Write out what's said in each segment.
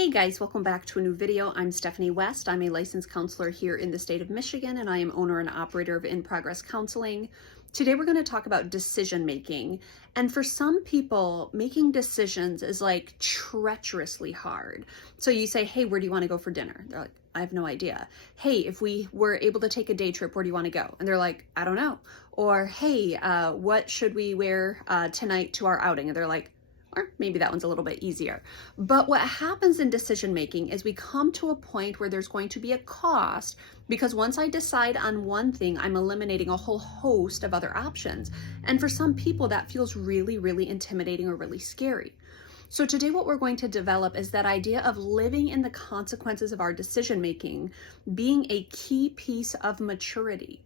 Hey guys, welcome back to a new video. I'm Stephanie West. I'm a licensed counselor here in the state of Michigan, and I am owner and operator of In Progress Counseling. Today we're going to talk about decision making. And for some people, making decisions is like treacherously hard. So you say, hey, where do you want to go for dinner? They're like, I have no idea. Hey, if we were able to take a day trip, where do you want to go? And they're like, I don't know. Or, hey, what should we wear tonight to our outing? And they're like, or maybe that one's a little bit easier. But what happens in decision making is we come to a point where there's going to be a cost, because once I decide on one thing, I'm eliminating a whole host of other options. And for some people, that feels really, really intimidating or really scary. So today what we're going to develop is that idea of living in the consequences of our decision making being a key piece of maturity.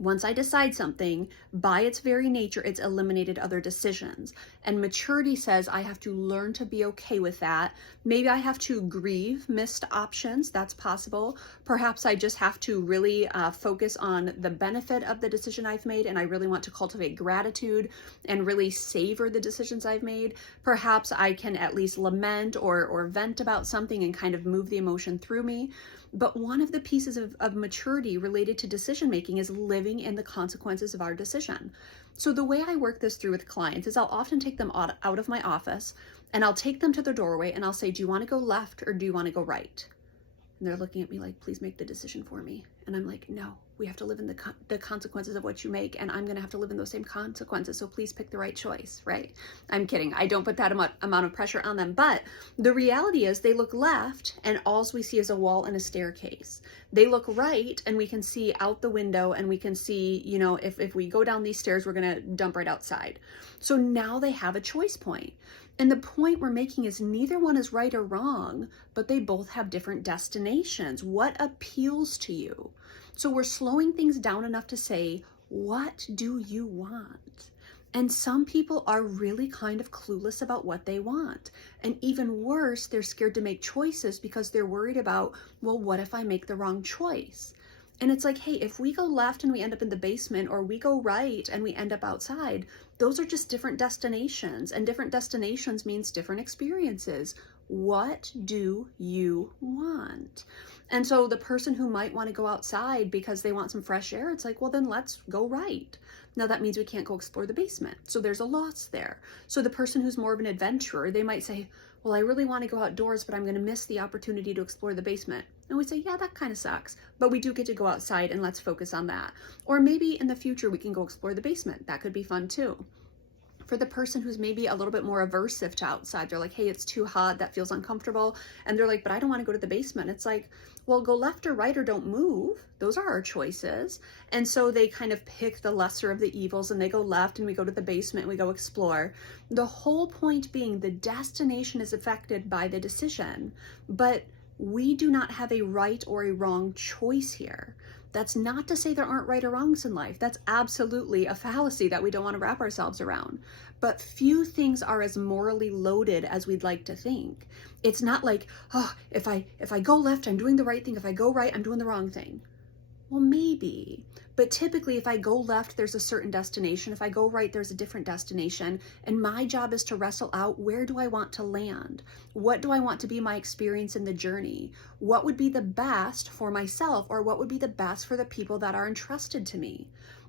Once I decide something, by its very nature, it's eliminated other decisions. And maturity says I have to learn to be okay with that. Maybe I have to grieve missed options. That's possible. Perhaps I just have to really focus on the benefit of the decision I've made, and I really want to cultivate gratitude and really savor the decisions I've made. Perhaps I can at least lament or vent about something and kind of move the emotion through me. But one of the pieces of maturity related to decision making is living in the consequences of our decision. So the way I work this through with clients is I'll often take them out of my office and I'll take them to the doorway and I'll say, do you want to go left or do you want to go right? And they're looking at me like, please make the decision for me. And I'm like, no, we have to live in the consequences of what you make, and I'm going to have to live in those same consequences. So please pick the right choice, right? I'm kidding. I don't put that amount of pressure on them. But the reality is they look left and all we see is a wall and a staircase. They look right and we can see out the window and we can see, you know, if we go down these stairs, we're going to dump right outside. So now they have a choice point. And the point we're making is neither one is right or wrong, but they both have different destinations. What appeals to you? So we're slowing things down enough to say, what do you want? And some people are really kind of clueless about what they want. And even worse, they're scared to make choices because they're worried about, well, what if I make the wrong choice? And it's like, hey, if we go left and we end up in the basement, or we go right and we end up outside, those are just different destinations, and different destinations means different experiences. What do you want? And so the person who might want to go outside because they want some fresh air, it's like, well, then let's go right. Now that means we can't go explore the basement. So there's a loss there. So the person who's more of an adventurer, they might say, well, I really want to go outdoors, but I'm going to miss the opportunity to explore the basement. And we say, yeah, that kind of sucks, but we do get to go outside and let's focus on that. Or maybe in the future we can go explore the basement. That could be fun too. For the person who's maybe a little bit more aversive to outside, they're like, hey, it's too hot, that feels uncomfortable. And they're like, but I don't want to go to the basement. It's like, well, go left or right or don't move. Those are our choices. And so they kind of pick the lesser of the evils and they go left and we go to the basement and we go explore. The whole point being the destination is affected by the decision, but we do not have a right or a wrong choice here. That's not to say there aren't right or wrongs in life. That's absolutely a fallacy that we don't want to wrap ourselves around. But few things are as morally loaded as we'd like to think. It's not like, oh, if I go left, I'm doing the right thing. If I go right, I'm doing the wrong thing. Well, maybe. But typically, if I go left, there's a certain destination. If I go right, there's a different destination. And my job is to wrestle out, where do I want to land? What do I want to be my experience in the journey? What would be the best for myself, or what would be the best for the people that are entrusted to me?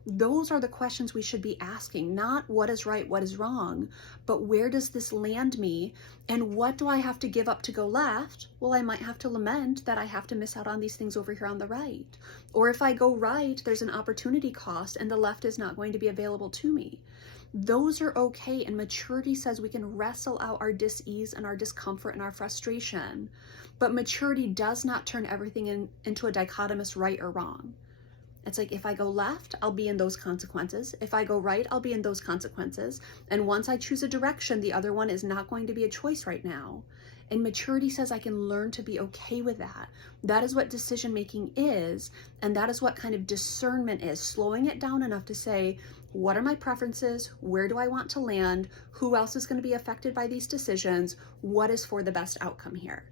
Those are the questions we should be asking, not what is right, what is wrong, but where does this land me? And what do I have to give up to go left? Well, I might have to lament that I have to miss out on these things over here on the right. Or if I go right, there's an opportunity cost and the left is not going to be available to me. Those are okay, and maturity says we can wrestle out our dis-ease and our discomfort and our frustration. But maturity does not turn everything into a dichotomous right or wrong. It's like, if I go left, I'll be in those consequences. If I go right, I'll be in those consequences. And once I choose a direction, the other one is not going to be a choice right now. And maturity says I can learn to be okay with that. That is what decision making is. And that is what kind of discernment is, slowing it down enough to say, what are my preferences? Where do I want to land? Who else is going to be affected by these decisions? What is for the best outcome here?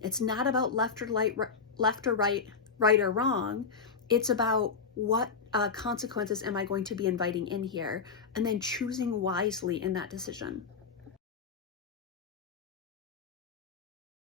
It's not about left or right, right or wrong. It's about what consequences am I going to be inviting in here, and then choosing wisely in that decision.